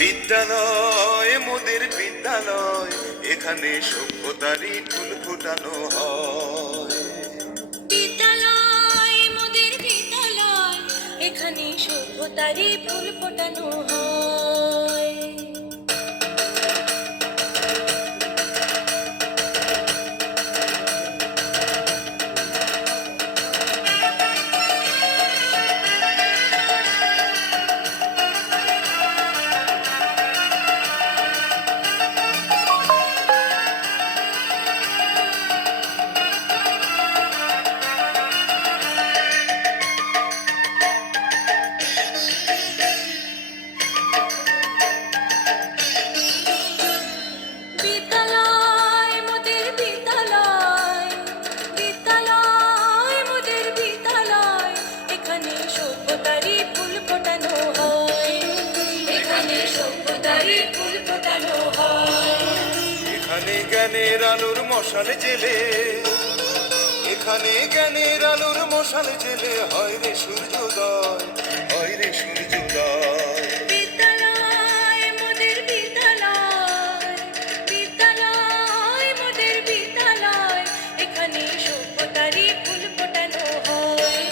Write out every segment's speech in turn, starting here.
বিদ্যালয় মোদের বিদ্যালয়, এখানে সভ্যতারই ফুল ফোটানো হয়। বিদ্যালয় মোদের বিদ্যালয়, এখানে সভ্যতারই ফুল ফোটানো হয়। বিদ্যালয় মোদের বিদ্যালয়, বিদ্যালয় মোদের বিদ্যালয়, এখানে সভ্যতারই ফুল ফোটানো হয়। এখানে সভ্যতারই ফুল ফোটানো হয়। এখানে জ্ঞানের আলোর মশাল জেলে, এখানে জ্ঞানের আলোর মশাল জেলে হয় রে সূর্যোদয়, হয় রে সূর্যোদয়। বিদ্যালয় মোদের বিদ্যালয়, বিদ্যালয় মোদের বিদ্যালয়, এখানে সভ্যতারই ফুল ফোটানো হয়।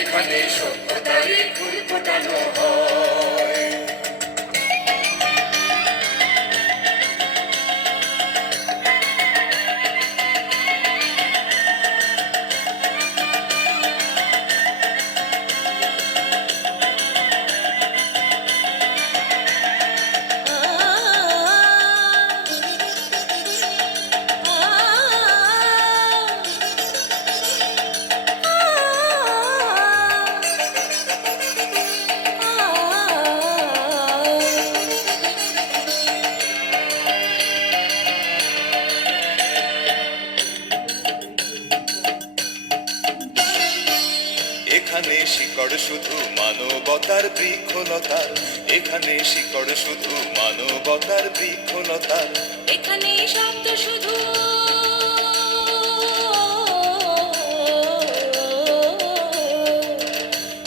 এখানে সভ্যতারই ফুল ফোটানো হয়। এখানে শিকড় শুধু মানবতার বৃক্ষলতার, এখানে শিকড় শুধু মানবতার বৃক্ষলতার। এখানে শব্দ শুধু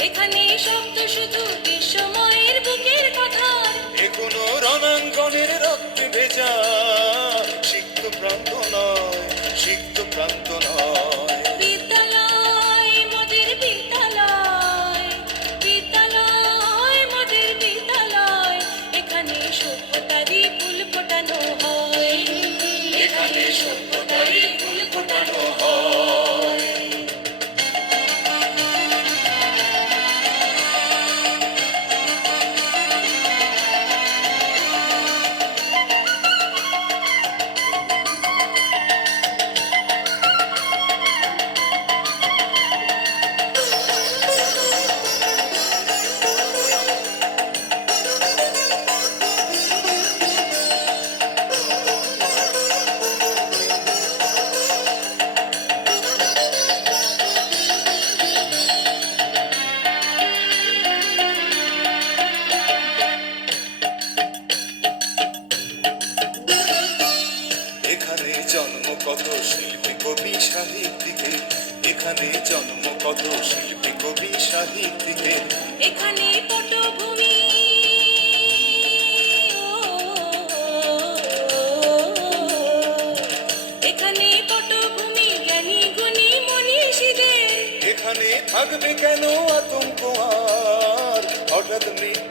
এখানে শব্দ শুধু বিশ্বময়ের বুকের কথার। এ কোনো রণাঙ্গনের রক্তে ভেজা সিক্ত প্রান্ত নয়, সিক্ত প্রান্ত নয়। বিদ্যালয় মোদের বিদ্যালয়, বিদ্যালয় মোদের বিদ্যালয়, এখানে সভ্যতারই ফুল ফোটানো হয়। এখানে সভ্যতারই ফুল ফোটানো হয়। এখানে জন্ম কত শিল্পী কবি সাহিত্যিকের, এখানে জন্ম কত শিল্পী কবি সাহিত্যিকের। এখানে পটভূমি এখানে পটভূমি জ্ঞানী গুণী মনীষীদের। এখানে থাকবে কেন আতঙ্ক আর হঠাৎ মৃত্যু